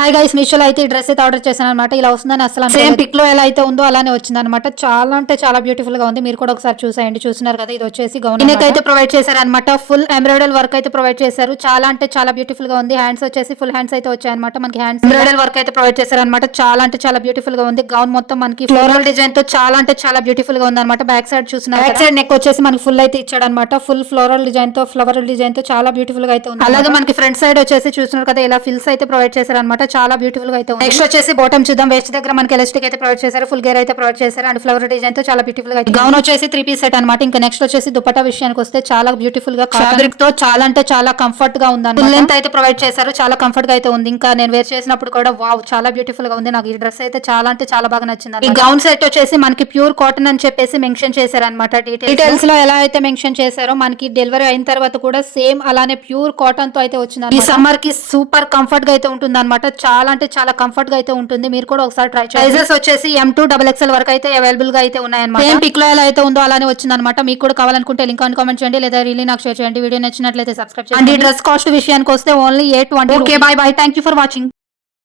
Hi guys మీషోలో అయితే ఈ డ్రెస్ అయితే ఆర్డర్ చేశాను అనమాట ఇలా వస్తుందని అసలు సేమ్ పిక్లో ఎలా అయితే ఉందో అలానే వచ్చింది అనమాట చాలా అంటే చాలా బ్యూటిఫుల్గా ఉంది. మీరు కూడా ఒకసారి చూసేయండి. చూస్తున్నారు కదా ఇది వచ్చేసి గౌన్ అయితే ప్రొవైడ్ చేశారు అనమాట ఫుల్ ఎంబ్రాయిడరీ వర్క్ అయితే ప్రొవైడ్ చేశారు. చాలా అంటే చాలా బ్యూటిఫుల్గా ఉంది. హ్యాండ్స్ వచ్చేసి ఫుల్ హ్యాండ్స్ అయితే వచ్చాయి అనమాట మనకి హ్యాండ్స్ ఎంబ్రాయిడరీ వర్క్ అయితే ప్రొవైడ్ చేశారు అనమాట చాలా అంటే చాలా బ్యూటిఫుల్గా ఉంది. గౌన్ మొత్తం మనకి ఫ్లోరల్ డిజైన్తో చాలా అంటే చాలా బ్యూటిఫుల్గా ఉంది అనమాట బ్యాక్ సైడ్ చూస్తున్నారు బ్యాక్ సైడ్ నెక్ వచ్చేసి మనకి ఫుల్ అయితే ఇచ్చాడు అనమాట ఫుల్ ఫ్లోరల్ డిజైన్తో ఫ్లవర్ డిజైన్తో చాలా బ్యూటిఫుల్గా అయితే ఉంది అలాగే మనకి ఫ్రంట్ సైడ్ వచ్చేసి చూస్తున్నారు కదా ఇలా ఫిల్స్ అయితే ప్రొవైడ్ చేశారు అనమాట చాలా బ్యూటిఫుల్గా అయితే ఉంది. నెక్స్ట్ వచ్చేసి బాటమ్ చూద్దాం. వేస్ట్ దగ్గర మనకి ఎలాస్టిక్ అయితే ప్రొవైడ్ చేశారు. ఫుల్ గేర్ అయితే ప్రొవైడ్ చేశారు. అండ్ ఫ్లవర్ డిజైన్తో చాలా బ్యూటిఫుల్గా అయితే గౌన్ వచ్చేసి త్రీ పీస్ సెట్ అనమాట ఇంకా నెక్స్ట్ వచ్చేసి దుపట్టా విషయానికి వస్తే చాలా బ్యూటిఫుల్గా ఫ్యాబ్రిక్తో చాలా అంటే చాలా కంఫర్ట్గా ఉంది ఫుల్ లెంత్ అయితే ప్రొవైడ్ చేశారు. చాలా కంఫర్ట్గా అయితే ఉంది. ఇంకా నేను వేర్ చేసినప్పుడు కూడా వావ్ చాలా బ్యూటిఫుల్గా ఉంది. నాకు ఈ డ్రెస్ అయితే చాలా అంటే చాలా బాగా నచ్చింది ఈ గౌన్ సెట్ వచ్చేసి మనకి ప్యూర్ కాటన్ అని చెప్పేసి మెన్షన్ చేశారు అనమాట డీటెయిల్స్లో ఎలా అయితే మెన్షన్ చేశారో మనకి డెలివరీ అయిన తర్వాత కూడా సేమ్ అలానే ప్యూర్ కాటన్తో అయితే వచ్చింది ఈ సమ్మర్కి సూపర్ కంఫర్ట్గా అయితే ఉంటుంది అనమాట చాలా అంటే చాలా కంఫర్ట్గా అయితే ఉంటుంది. మీరు కూడా ఒకసారి ట్రై చేయండి. ప్రైజెస్ వచ్చేసి ఎం టూ డబల్ ఎక్స్ఎల్ వరకు అయితే అవైలబుల్గా అయితే ఉన్నాయన్నమాట. సేమ్ పిక్లో ఎలా అయితే ఉందో అలానే వచ్చింది అనమాట మీకు కూడా కావాలనుకుంటే లింక్ అని కామెంట్ చేయండి లేదా రీలీ నాకు షేర్ చేయండి. వీడియో నచ్చినట్లయితే సబ్స్క్రైబ్ చేయండి. డ్రెస్ కాస్ట్ విషయానికి వస్తే only eight twenty okay bye bye thank you for watching